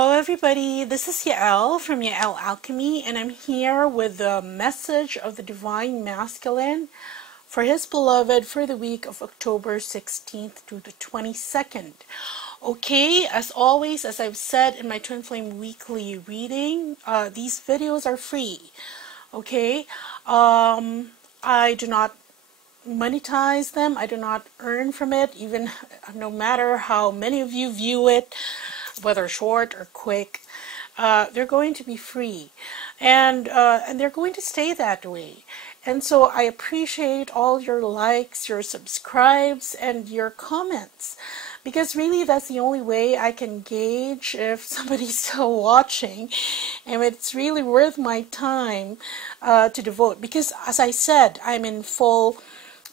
Hello everybody, this is Yael from Yael Alchemy, and I'm here with the message of the Divine Masculine for his beloved for the week of October 16th to the 22nd. Okay, as always, as I've said in my Twin Flame weekly reading, these videos are free. Okay, I do not monetize them. I do not earn from it, even no matter how many of you view it, whether short or quick. They're going to be free, and they're going to stay that way. And so I appreciate all your likes, your subscribes, and your comments, because really that's the only way I can gauge if somebody's still watching, and it's really worth my time to devote. Because as I said, I'm in full,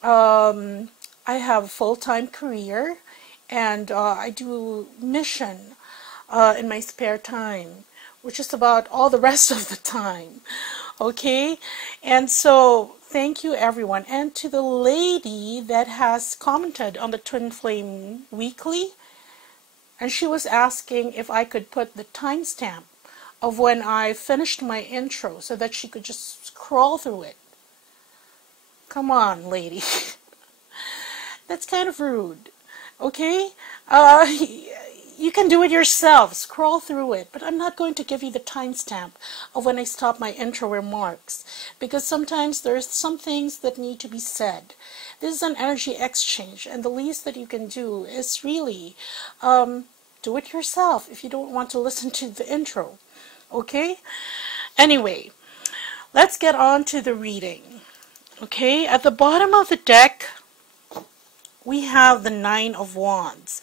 I have a full-time career, and I do mission in my spare time, which is about all the rest of the time. Okay, and so thank you everyone, and to the lady that has commented on the Twin Flame Weekly, and she was asking if I could put the timestamp of when I finished my intro so that she could just scroll through it. Come on, lady. That's kind of rude. Okay, you can do it yourself, scroll through it, but I'm not going to give you the timestamp of when I stop my intro remarks, because sometimes there's some things that need to be said. This is an energy exchange, and the least that you can do is really do it yourself if you don't want to listen to the intro. Okay? Anyway, let's get on to the reading. Okay, at the bottom of the deck, we have the Nine of Wands.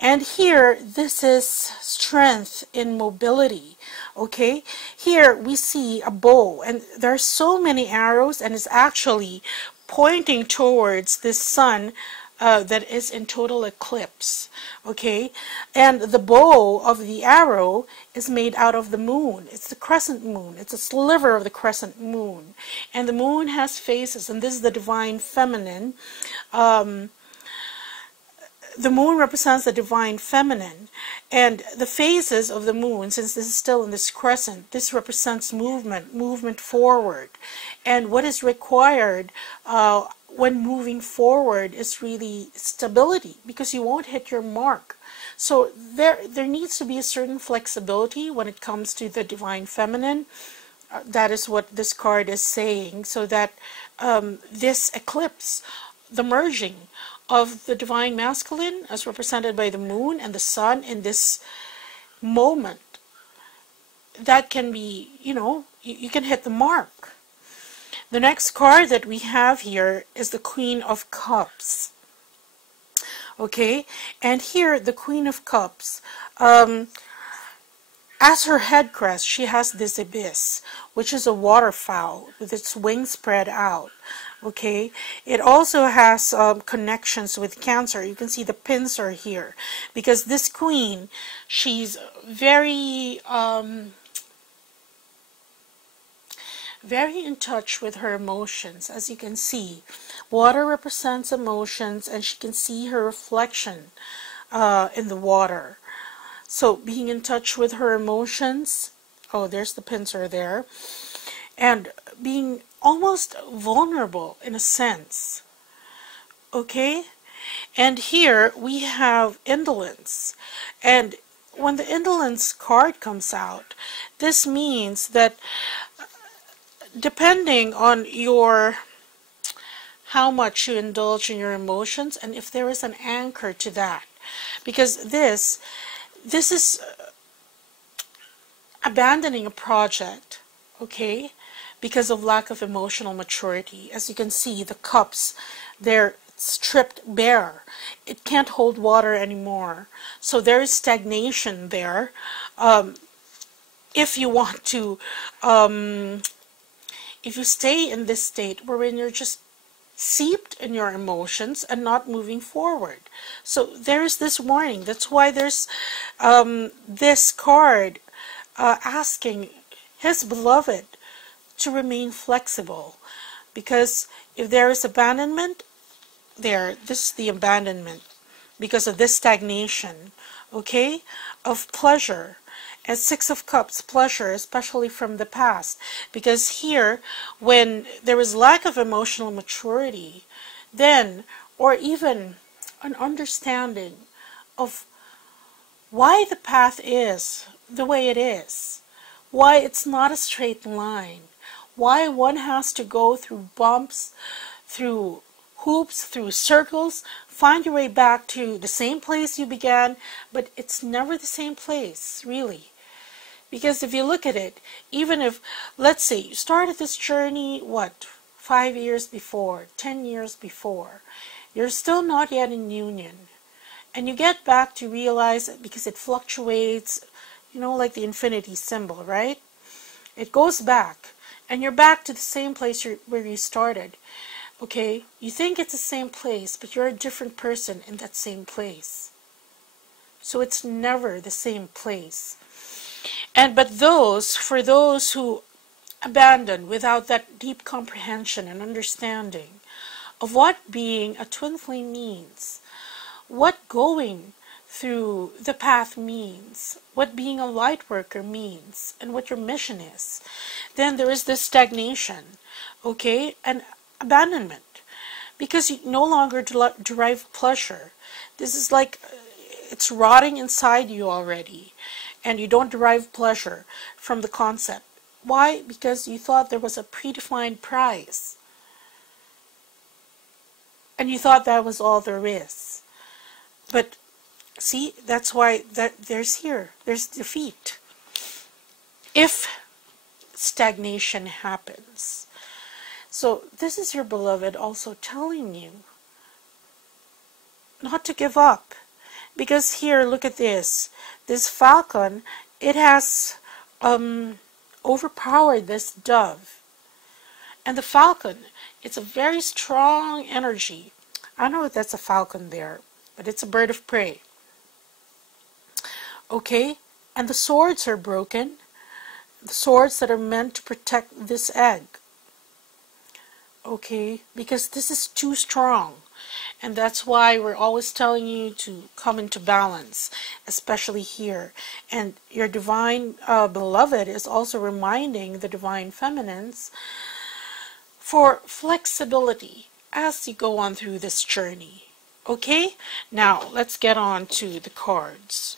And here, this is strength in mobility. Okay, here we see a bow, and there are so many arrows, and it's actually pointing towards this sun that is in total eclipse. Okay, and the bow of the arrow is made out of the moon. It's the crescent moon. It's a sliver of the crescent moon, and the moon has phases, and this is the divine feminine. The moon represents the divine feminine, and the phases of the moon, since this is still in this crescent, this represents movement forward. And what is required when moving forward is really stability, because you won't hit your mark. So there needs to be a certain flexibility when it comes to the divine feminine. That is what this card is saying, so that this eclipse, the merging of the divine masculine as represented by the moon and the sun in this moment, that can be, you know, you can hit the mark. The next card that we have here is the Queen of Cups. Okay, and here the Queen of Cups, as her head crest, she has this abyss, which is a waterfowl with its wings spread out. Okay, it also has connections with Cancer. You can see the pins are here, because this queen, she's very very in touch with her emotions. As you can see, water represents emotions, and she can see her reflection in the water. So being in touch with her emotions, oh, there's the pincer there, and being almost vulnerable in a sense. Okay, and here we have indolence, and when the indolence card comes out, this means that depending on how much you indulge in your emotions, and if there is an anchor to that, because this is abandoning a project, okay, because of lack of emotional maturity. As you can see, the cups, they're stripped bare. It can't hold water anymore. So there is stagnation there. If you want to, if you stay in this state wherein you're just seeped in your emotions and not moving forward. So there is this warning. That's why there's this card asking his beloved to remain flexible, because if there is abandonment this is the abandonment because of this stagnation, okay, of pleasure And Six of Cups, pleasure, especially from the past. Because here, when there was lack of emotional maturity, then, or even an understanding of why the path is the way it is, why it's not a straight line, why one has to go through bumps, through hoops, through circles, find your way back to the same place you began, but it's never the same place, really. Because if you look at it, even if, let's say, you started this journey, 5 years before, 10 years before, you're still not yet in union. And you get back to realize that because it fluctuates, like the infinity symbol, right? It goes back, and you're back to the same place where you started. Okay? You think it's the same place, but you're a different person in that same place. So it's never the same place. But for those who abandon without that deep comprehension and understanding of what being a twin flame means, what going through the path means, what being a light worker means, and what your mission is, then there is this stagnation, okay, and abandonment, because you no longer derive pleasure. This is like it's rotting inside you already, and you don't derive pleasure from the concept. Why? Because you thought there was a predefined prize, and you thought that was all there is. But see, that's why there's defeat if stagnation happens. So this is your beloved also telling you not to give up. Because here, look at this. This falcon, it has overpowered this dove. And the falcon, it's a very strong energy. I don't know if that's a falcon there, but it's a bird of prey. Okay? And the swords are broken. The swords that are meant to protect this egg. Okay? Because this is too strong. And that's why we're always telling you to come into balance, especially here. And your divine beloved is also reminding the divine feminines for flexibility as you go on through this journey. Okay? Now, let's get on to the cards.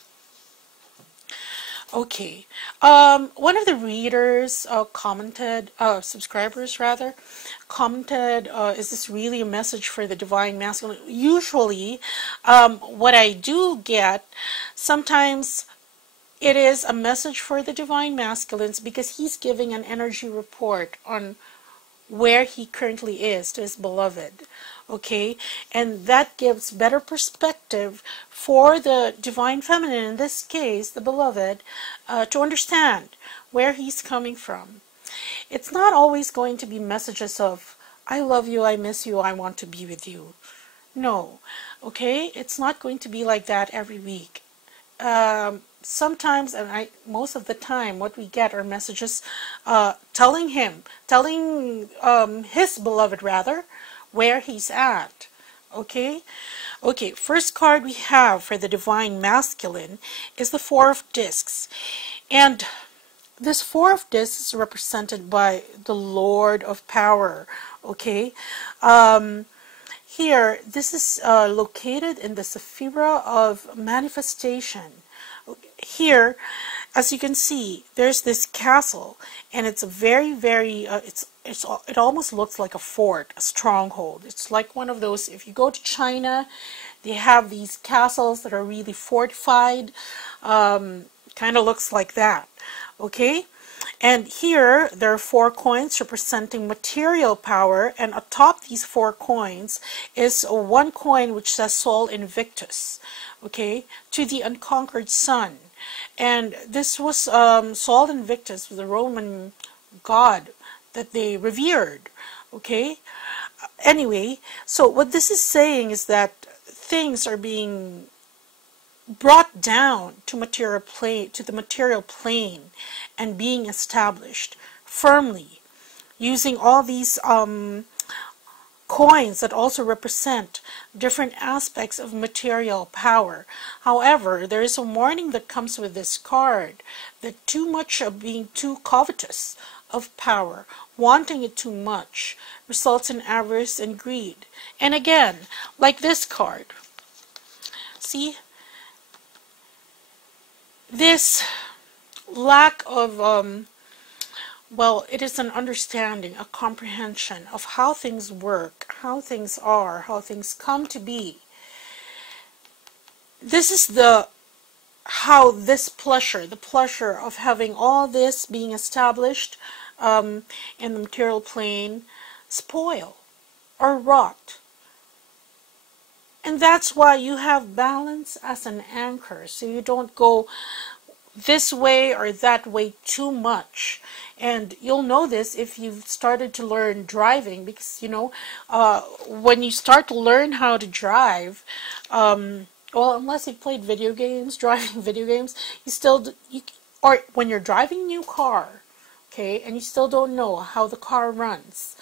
Okay, one of the readers subscribers rather, commented, is this really a message for the divine masculine? Usually, what I do get, sometimes it is a message for the divine masculines because he's giving an energy report on where he currently is to his beloved. Okay, and that gives better perspective for the divine feminine, in this case the beloved, to understand where he's coming from. It's not always going to be messages of I love you, I miss you, I want to be with you. No, okay, it's not going to be like that every week. Sometimes, and most of the time, what we get are messages telling his beloved rather, where he's at. Okay? Okay, first card we have for the divine masculine is the Four of Discs. And this Four of Discs is represented by the Lord of Power. Okay? Here, this is located in the Sephira of Manifestation. Here, as you can see, there's this castle, and it's a very, very, it almost looks like a fort, a stronghold. It's like one of those, if you go to China, they have these castles that are really fortified, kind of looks like that, okay? And here, there are 4 coins representing material power, and atop these 4 coins is 1 coin which says Sol Invictus, okay, to the unconquered sun. And this was Sol Invictus, the Roman god that they revered, okay? Anyway, so what this is saying is that things are being brought down to the material plane and being established firmly using all these coins that also represent different aspects of material power. However, there is a warning that comes with this card, that too much of being too covetous of power, wanting it too much, results in avarice and greed. And again, like this card, see, this lack of well, it is an understanding, a comprehension of how things work, how things are, how things come to be. This is how this pleasure, the pleasure of having all this being established in the material plane, spoil or rot. And that's why you have balance as an anchor, so you don't go this way or that way too much. And you'll know this if you've started to learn driving, because, you know, when you start to learn how to drive, well, unless you played video games, driving video games, or when you're driving a new car, okay, and you still don't know how the car runs,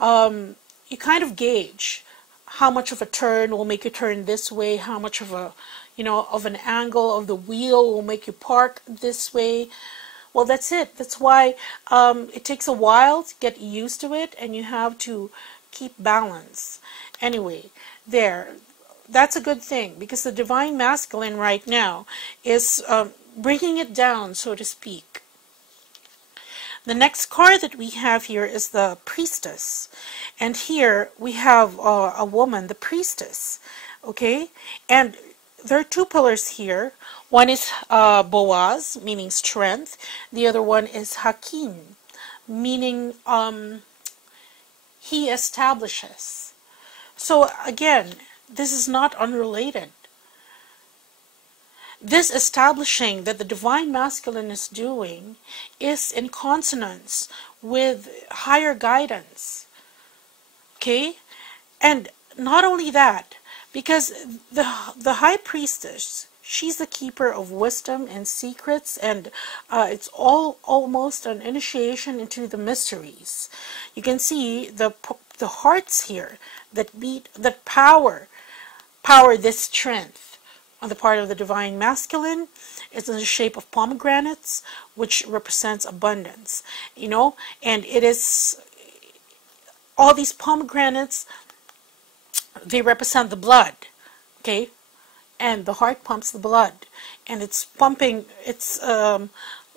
you kind of gauge how much of a turn will make you turn this way, how much of a, you know, of an angle of the wheel will make you park this way. Well, that's it. That's why it takes a while to get used to it, and you have to keep balance. Anyway, that's a good thing, because the Divine Masculine right now is bringing it down, so to speak. The next card that we have here is the Priestess. And here we have a woman, the Priestess. Okay? And there are two pillars here. One is Boaz, meaning strength. The other one is Hakim, meaning he establishes. So again, this is not unrelated. This establishing that the Divine Masculine is doing is in consonance with higher guidance. Okay? And not only that, because the High Priestess, she's the keeper of wisdom and secrets, and it's almost an initiation into the mysteries. You can see the hearts here that beat, that power this strength on the part of the Divine Masculine. It's in the shape of pomegranates, which represents abundance, you know, and it is all these pomegranates, they represent the blood, okay, and the heart pumps the blood, and it's pumping its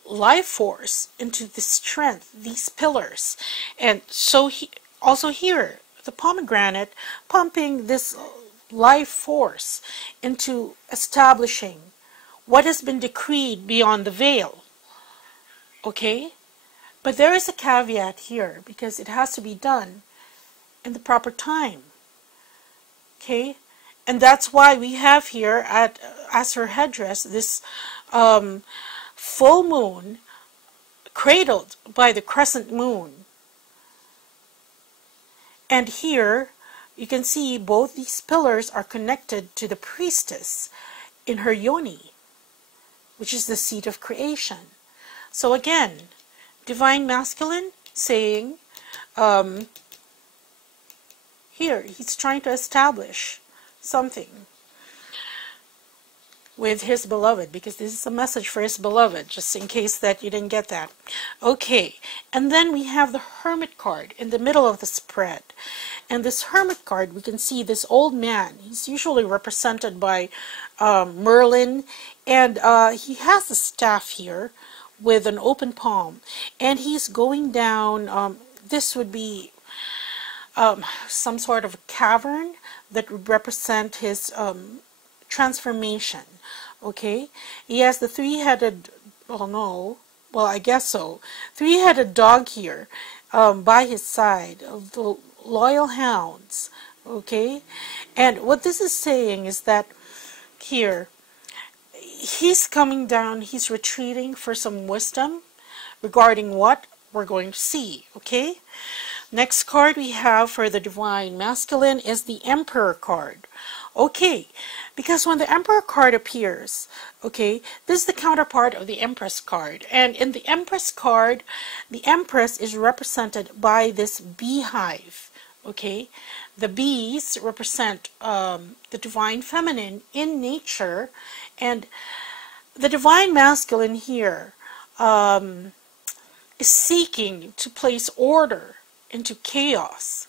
life force into the strength, these pillars. And so also here, the pomegranate pumping this life force into establishing what has been decreed beyond the veil. Okay? But there is a caveat here, because it has to be done in the proper time. Okay? And that's why we have here as her headdress this full moon cradled by the crescent moon. And here you can see both these pillars are connected to the Priestess in her yoni, which is the seat of creation. So again, Divine Masculine saying, here, he's trying to establish something with his beloved, because this is a message for his beloved, just in case that you didn't get that. Okay, and then we have the Hermit card in the middle of the spread. And this Hermit card, we can see this old man. He's usually represented by Merlin, and he has a staff here with an open palm, and he's going down, this would be some sort of a cavern that would represent his transformation. Okay, he has the three-headed, oh no, well, I guess so, three-headed dog here by his side, of the loyal hounds. Okay, and what this is saying is that here he's coming down, he's retreating for some wisdom regarding what we're going to see. Okay, next card we have for the Divine Masculine is the Emperor card. Okay, because when the Emperor card appears, okay, this is the counterpart of the Empress card. And in the Empress card, the Empress is represented by this beehive, Okay, the bees represent the divine feminine in nature, and the divine masculine here is seeking to place order into chaos.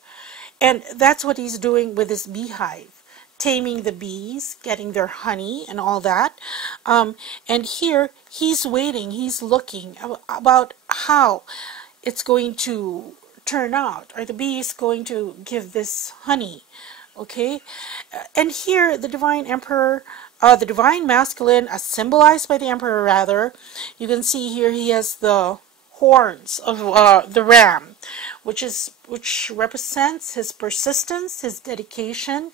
And that's what he's doing with his beehive, taming the bees, getting their honey and all that. And here he's waiting, he's looking about how it's going to turn out. Are the bees going to give this honey? Okay, and here the divine emperor, the divine masculine, as symbolized by the emperor rather, you can see here he has the horns of the ram, which represents his persistence, his dedication.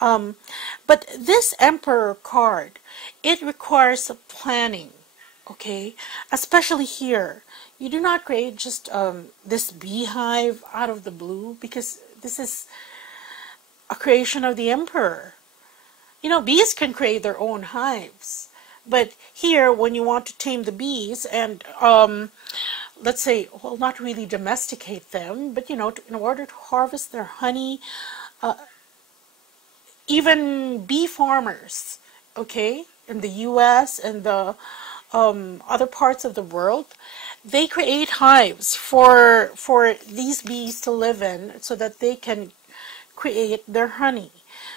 But this emperor card, it requires planning. Okay, especially here. You do not create just this beehive out of the blue, because this is a creation of the emperor. You know, bees can create their own hives, but here when you want to tame the bees and let's say, well, not really domesticate them, but you know, in order to harvest their honey, even bee farmers, okay, in the US and the other parts of the world, they create hives for these bees to live in so that they can create their honey.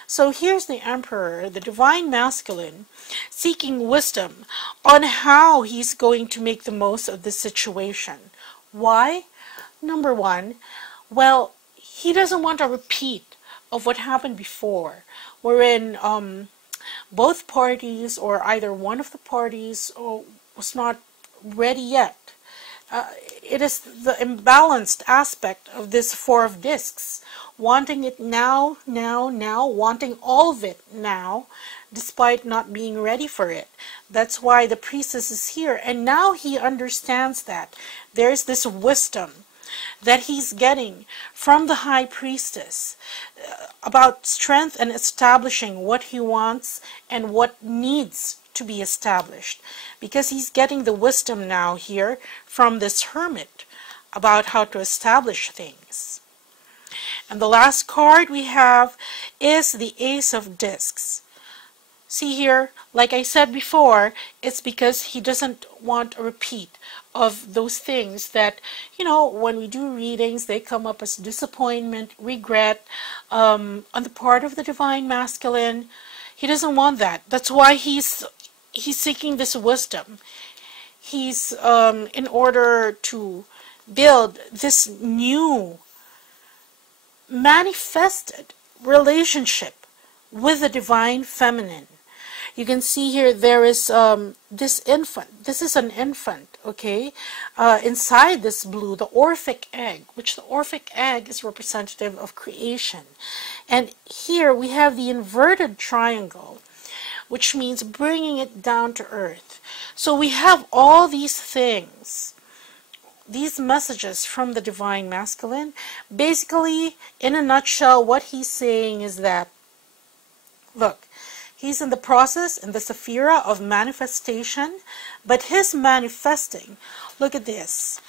So here's the emperor, the divine masculine, seeking wisdom on how he's going to make the most of this situation. Why? Number one, well, he doesn't want a repeat of what happened before, wherein both parties or either one of the parties was not ready yet. It is the imbalanced aspect of this Four of Discs, wanting it now, wanting all of it now, despite not being ready for it. That's why the priestess is here, and now he understands that there's this wisdom that he's getting from the High Priestess about strength and establishing what he wants and what needs to be established, because he's getting the wisdom now here from this Hermit about how to establish things. And the last card we have is the Ace of Discs. See here, like I said before, it's because he doesn't want a repeat of those things that, you know, when we do readings, they come up as disappointment, regret, on the part of the divine masculine. He doesn't want that. That's why he's seeking this wisdom. He's in order to build this new manifested relationship with the divine feminine. You can see here there is this infant. This is an infant, okay? Inside this blue, the Orphic egg, which the Orphic egg is representative of creation. And here we have the inverted triangle, which means bringing it down to earth. So we have all these things, these messages from the divine masculine. Basically, in a nutshell, what he's saying is that, look, he's in the process, in the Sephira of manifestation, but his manifesting, look at this,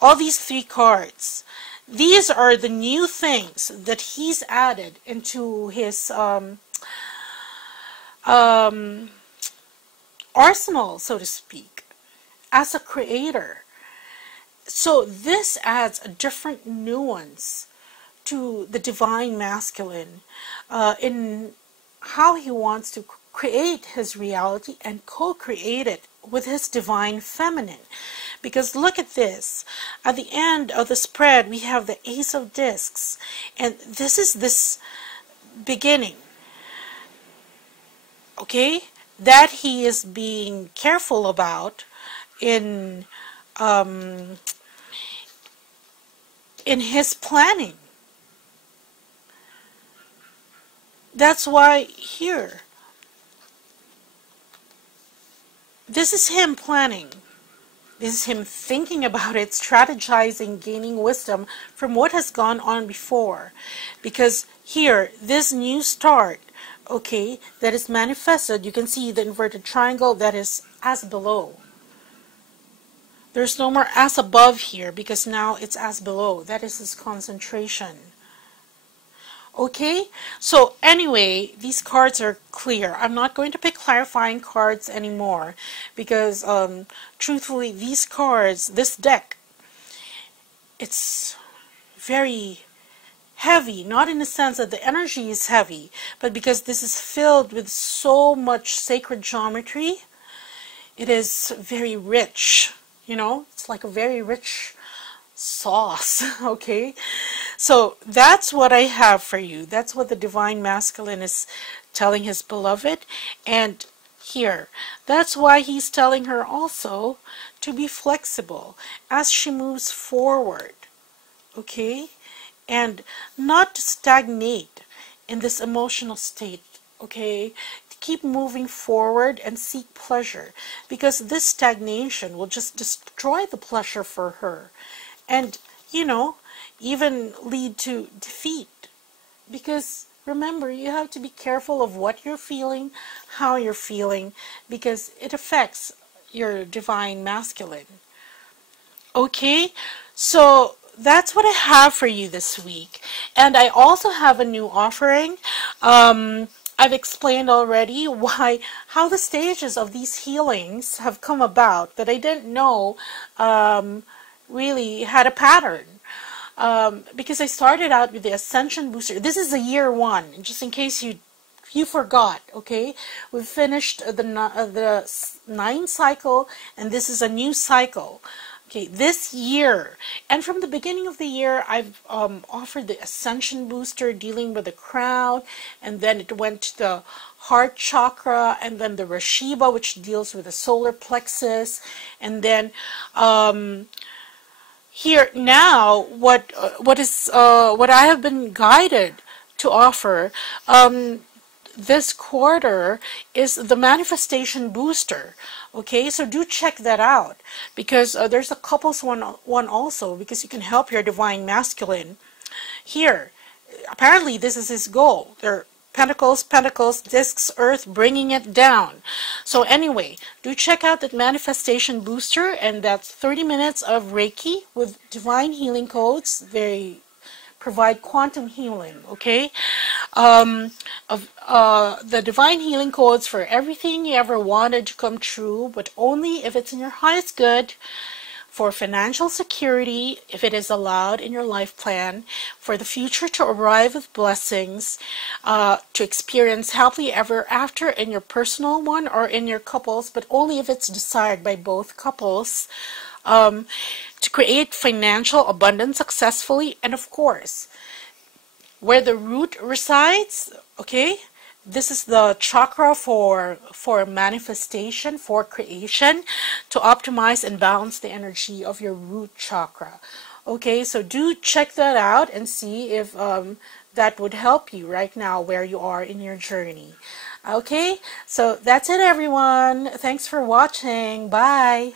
all these three cards. These are the new things that he's added into his arsenal, so to speak, as a creator. So this adds a different nuance to the divine masculine in how he wants to create his reality and co-create it with his divine feminine. Because look at this, at the end of the spread we have the Ace of Discs, and this is this beginning, okay, that he is being careful about in his planning. That's why here, this is him planning. This is him thinking about it, strategizing, gaining wisdom from what has gone on before. Because here, this new start, okay, that is manifested, you can see the inverted triangle that is as below. There's no more as above here because now it's as below. That is his concentration. Okay, so anyway, these cards are clear. I'm not going to pick clarifying cards anymore because truthfully, these cards, this deck, it's very heavy, not in the sense that the energy is heavy, but because this is filled with so much sacred geometry, it is very rich, you know, it's like a very rich sauce. Okay, so that's what I have for you. That's what the Divine Masculine is telling his beloved. And here, that's why he's telling her also to be flexible as she moves forward. Okay, and not to stagnate in this emotional state. Okay, to keep moving forward and seek pleasure, because this stagnation will just destroy the pleasure for her. And, you know, even lead to defeat. Because remember, you have to be careful of what you're feeling, how you're feeling, because it affects your Divine Masculine. Okay, so that's what I have for you this week. And I also have a new offering. I've explained already how the stages of these healings have come about that I didn't know really had a pattern, because I started out with the Ascension Booster. This is the year 1, just in case you forgot. Okay, we've finished the 9th cycle, and this is a new cycle. Okay, this year, and from the beginning of the year, I've offered the Ascension Booster dealing with the crown, and then it went to the heart chakra, and then the RASHEEBA, which deals with the solar plexus, and then here now, what I have been guided to offer this quarter is the Manifestation Booster. Okay, so do check that out, because there's a couples one also, because you can help your Divine Masculine. Here, apparently this is his goal. They're Pentacles, Pentacles, Discs, Earth, bringing it down. So anyway, do check out that Manifestation Booster, and that's 30 minutes of Reiki with Divine Healing Codes. They provide quantum healing, okay? The Divine Healing Codes for everything you ever wanted to come true, but only if it's in your highest good. For financial security, if it is allowed in your life plan, for the future to arrive with blessings, to experience happily ever after in your personal one or in your couples, but only if it's desired by both couples, to create financial abundance successfully, and of course, where the root resides, okay? This is the chakra for manifestation, for creation, to optimize and balance the energy of your root chakra. Okay, so do check that out and see if that would help you right now where you are in your journey. Okay, so that's it, everyone. Thanks for watching. Bye.